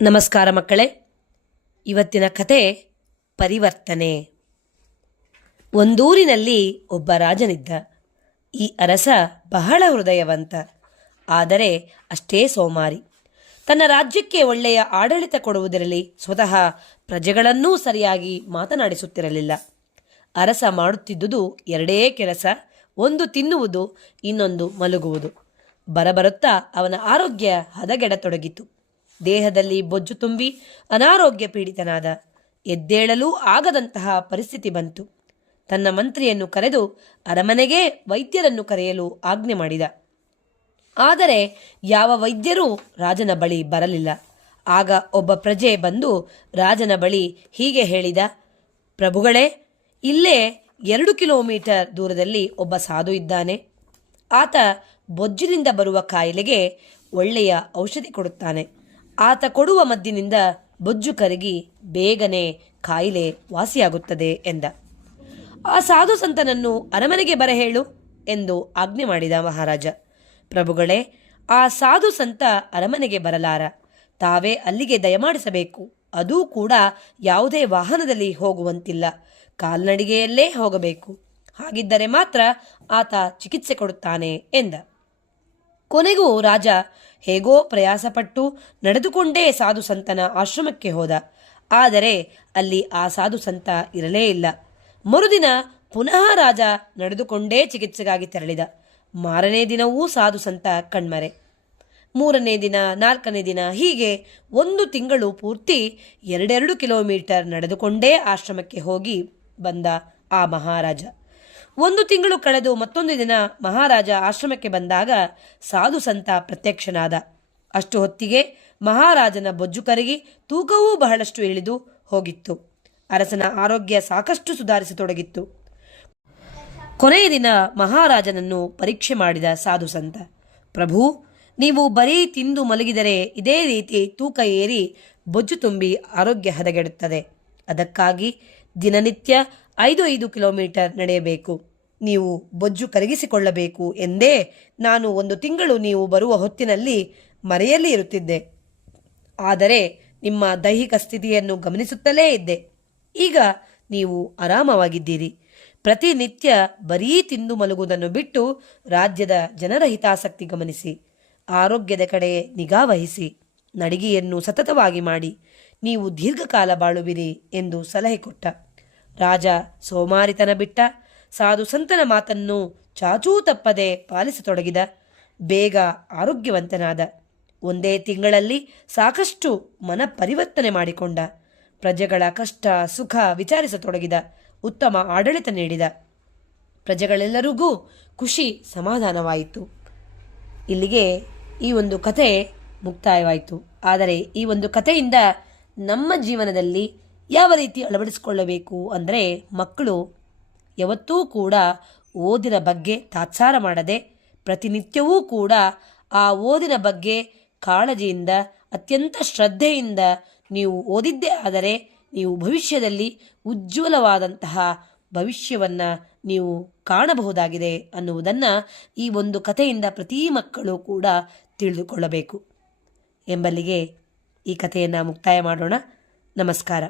ನಮಸ್ಕಾರ ಮಕ್ಕಳೇ. ಇವತ್ತಿನ ಕತೆ ಪರಿವರ್ತನೆ. ಒಂದೂರಿನಲ್ಲಿ ಒಬ್ಬ ರಾಜನಿದ್ದ. ಈ ಅರಸ ಬಹಳ ಹೃದಯವಂತ, ಆದರೆ ಅಷ್ಟೇ ಸೋಮಾರಿ. ತನ್ನ ರಾಜ್ಯಕ್ಕೆ ಒಳ್ಳೆಯ ಆಡಳಿತ ಕೊಡುವುದರಲ್ಲಿ ಸ್ವತಃ ಪ್ರಜೆಗಳನ್ನೂ ಸರಿಯಾಗಿ ಮಾತನಾಡಿಸುತ್ತಿರಲಿಲ್ಲ. ಅರಸ ಮಾಡುತ್ತಿದ್ದುದು ಎರಡೇ ಕೆಲಸ: ಒಂದು ತಿನ್ನುವುದು, ಇನ್ನೊಂದು ಮಲಗುವುದು. ಬರಬರುತ್ತಾ ಅವನ ಆರೋಗ್ಯ ಹದಗೆಡತೊಡಗಿತು. ದೇಹದಲ್ಲಿ ಬೊಜ್ಜು ತುಂಬಿ ಅನಾರೋಗ್ಯ ಪೀಡಿತನಾದ. ಎದ್ದೇಳಲೂ ಆಗದಂತಹ ಪರಿಸ್ಥಿತಿ ಬಂತು. ತನ್ನ ಮಂತ್ರಿಯನ್ನು ಕರೆದು ಅರಮನೆಗೆ ವೈದ್ಯರನ್ನು ಕರೆಯಲು ಆಜ್ಞೆ ಮಾಡಿದ. ಆದರೆ ಯಾವ ವೈದ್ಯರೂ ರಾಜನ ಬಳಿ ಬರಲಿಲ್ಲ. ಆಗ ಒಬ್ಬ ಪ್ರಜೆ ಬಂದು ರಾಜನ ಬಳಿ ಹೀಗೆ ಹೇಳಿದ: ಪ್ರಭುಗಳೇ, ಇಲ್ಲೇ 2 ಕಿಲೋಮೀಟರ್ ದೂರದಲ್ಲಿ ಒಬ್ಬ ಸಾಧು ಇದ್ದಾನೆ. ಆತ ಬೊಜ್ಜಿನಿಂದ ಬರುವ ಕಾಯಿಲೆಗೆ ಒಳ್ಳೆಯ ಔಷಧಿ ಕೊಡುತ್ತಾನೆ. ಆತ ಕೊಡುವ ಮದ್ದಿನಿಂದ ಬೊಜ್ಜು ಕರಗಿ ಬೇಗನೆ ಕಾಯಿಲೆ ವಾಸಿಯಾಗುತ್ತದೆ ಎಂದ. ಆ ಸಾಧು ಸಂತನನ್ನು ಅರಮನೆಗೆ ಬರಹೇಳು ಎಂದು ಆಜ್ಞೆ ಮಾಡಿದ ಮಹಾರಾಜ. ಪ್ರಭುಗಳೇ, ಆ ಸಾಧು ಸಂತ ಅರಮನೆಗೆ ಬರಲಾರ. ತಾವೇ ಅಲ್ಲಿಗೆ ದಯಮಾಡಿಸಬೇಕು. ಅದೂ ಕೂಡ ಯಾವುದೇ ವಾಹನದಲ್ಲಿ ಹೋಗುವಂತಿಲ್ಲ, ಕಾಲ್ನಡಿಗೆಯಲ್ಲೇ ಹೋಗಬೇಕು. ಹಾಗಿದ್ದರೆ ಮಾತ್ರ ಆತ ಚಿಕಿತ್ಸೆ ಕೊಡುತ್ತಾನೆ ಎಂದ. ಕೊನೆಗೂ ರಾಜ ಹೇಗೋ ಪ್ರಯಾಸಪಟ್ಟು ನಡೆದುಕೊಂಡೇ ಸಾಧು ಸಂತನ ಆಶ್ರಮಕ್ಕೆ ಹೋದ. ಆದರೆ ಅಲ್ಲಿ ಆ ಸಾಧು ಸಂತ ಇರಲೇ ಇಲ್ಲ. ಮರುದಿನ ಪುನಃ ರಾಜ ನಡೆದುಕೊಂಡೇ ಚಿಕಿತ್ಸೆಗಾಗಿ ತೆರಳಿದ. ಮಾರನೇ ದಿನವೂ ಸಾಧು ಸಂತ ಕಣ್ಮರೆ. 3ನೇ ದಿನ, 4ನೇ ದಿನ, ಹೀಗೆ 1 ತಿಂಗಳು ಪೂರ್ತಿ 2 ಕಿಲೋಮೀಟರ್ ನಡೆದುಕೊಂಡೇ ಆಶ್ರಮಕ್ಕೆ ಹೋಗಿ ಬಂದ ಆ ಮಹಾರಾಜ. 1 ತಿಂಗಳು ಕಳೆದು ಮತ್ತೊಂದು ದಿನ ಮಹಾರಾಜ ಆಶ್ರಮಕ್ಕೆ ಬಂದಾಗ ಸಾಧು ಸಂತ ಪ್ರತ್ಯಕ್ಷನಾದ. ಅಷ್ಟು ಹೊತ್ತಿಗೆ ಮಹಾರಾಜನ ಬೊಜ್ಜು ಕರಗಿ ತೂಕವೂ ಬಹಳಷ್ಟು ಇಳಿದು ಹೋಗಿತ್ತು. ಅರಸನ ಆರೋಗ್ಯ ಸಾಕಷ್ಟು ಸುಧಾರಿಸತೊಡಗಿತ್ತು. ಕೊನೆಯ ದಿನ ಮಹಾರಾಜನನ್ನು ಪರೀಕ್ಷೆ ಮಾಡಿದ ಸಾಧು ಸಂತ: ಪ್ರಭು, ನೀವು ಬರೀ ತಿಂದು ಮಲಗಿದರೆ ಇದೇ ರೀತಿ ತೂಕ ಏರಿ ಬೊಜ್ಜು ತುಂಬಿ ಆರೋಗ್ಯ ಹದಗೆಡುತ್ತದೆ. ಅದಕ್ಕಾಗಿ ದಿನನಿತ್ಯ 5 ಕಿಲೋಮೀಟರ್ ನಡೆಯಬೇಕು. ನೀವು ಬೊಜ್ಜು ಕರಗಿಸಿಕೊಳ್ಳಬೇಕು ಎಂದೇ ನಾನು 1 ತಿಂಗಳು ನೀವು ಬರುವ ಹೊತ್ತಿನಲ್ಲಿ ಮರೆಯಲ್ಲಿ ಇರುತ್ತಿದ್ದೆ. ಆದರೆ ನಿಮ್ಮ ದೈಹಿಕ ಸ್ಥಿತಿಯನ್ನು ಗಮನಿಸುತ್ತಲೇ ಇದ್ದೆ. ಈಗ ನೀವು ಆರಾಮವಾಗಿದ್ದೀರಿ. ಪ್ರತಿನಿತ್ಯ ಬರೀ ತಿಂದು ಮಲಗುವುದನ್ನು ಬಿಟ್ಟು ರಾಜ್ಯದ ಜನರ ಹಿತಾಸಕ್ತಿ ಗಮನಿಸಿ, ಆರೋಗ್ಯದ ಕಡೆ ನಿಗಾ ವಹಿಸಿ, ನಡಿಗೆಯನ್ನು ಸತತವಾಗಿ ಮಾಡಿ, ನೀವು ದೀರ್ಘಕಾಲ ಬಾಳುವಿರಿ ಎಂದು ಸಲಹೆ ಕೊಟ್ಟ. ರಾಜ ಸೋಮಾರಿತನ ಬಿಟ್ಟ. ಸಾಧು ಸಂತನ ಮಾತನ್ನು ಚಾಚೂ ತಪ್ಪದೆ ಪಾಲಿಸತೊಡಗಿದ. ಬೇಗ ಆರೋಗ್ಯವಂತನಾದ. ಒಂದೇ ತಿಂಗಳಲ್ಲಿ ಸಾಕಷ್ಟು ಮನ ಪರಿವರ್ತನೆ ಮಾಡಿಕೊಂಡ. ಪ್ರಜೆಗಳ ಕಷ್ಟ ಸುಖ ವಿಚಾರಿಸತೊಡಗಿದ. ಉತ್ತಮ ಆಡಳಿತ ನೀಡಿದ. ಪ್ರಜೆಗಳೆಲ್ಲರಿಗೂ ಖುಷಿ ಸಮಾಧಾನವಾಯಿತು. ಇಲ್ಲಿಗೆ ಈ ಒಂದು ಕತೆ ಮುಕ್ತಾಯವಾಯಿತು. ಆದರೆ ಈ ಒಂದು ಕಥೆಯಿಂದ ನಮ್ಮ ಜೀವನದಲ್ಲಿ ಯಾವ ರೀತಿ ಅಳವಡಿಸಿಕೊಳ್ಳಬೇಕು ಅಂದರೆ, ಮಕ್ಕಳು ಯಾವತ್ತೂ ಕೂಡ ಓದಿನ ಬಗ್ಗೆ ತಾತ್ಸಾರ ಮಾಡದೆ ಪ್ರತಿನಿತ್ಯವೂ ಕೂಡ ಆ ಓದಿನ ಬಗ್ಗೆ ಕಾಳಜಿಯಿಂದ ಅತ್ಯಂತ ಶ್ರದ್ಧೆಯಿಂದ ನೀವು ಓದಿದ್ದೇ ಆದರೆ ನೀವು ಭವಿಷ್ಯದಲ್ಲಿ ಉಜ್ವಲವಾದಂತಹ ಭವಿಷ್ಯವನ್ನು ನೀವು ಕಾಣಬಹುದಾಗಿದೆ ಅನ್ನುವುದನ್ನು ಈ ಒಂದು ಕಥೆಯಿಂದ ಪ್ರತಿ ಮಕ್ಕಳು ಕೂಡ ತಿಳಿದುಕೊಳ್ಳಬೇಕು ಎಂಬಲ್ಲಿಗೆ ಈ ಕಥೆಯನ್ನು ಮುಕ್ತಾಯ ಮಾಡೋಣ. ನಮಸ್ಕಾರ.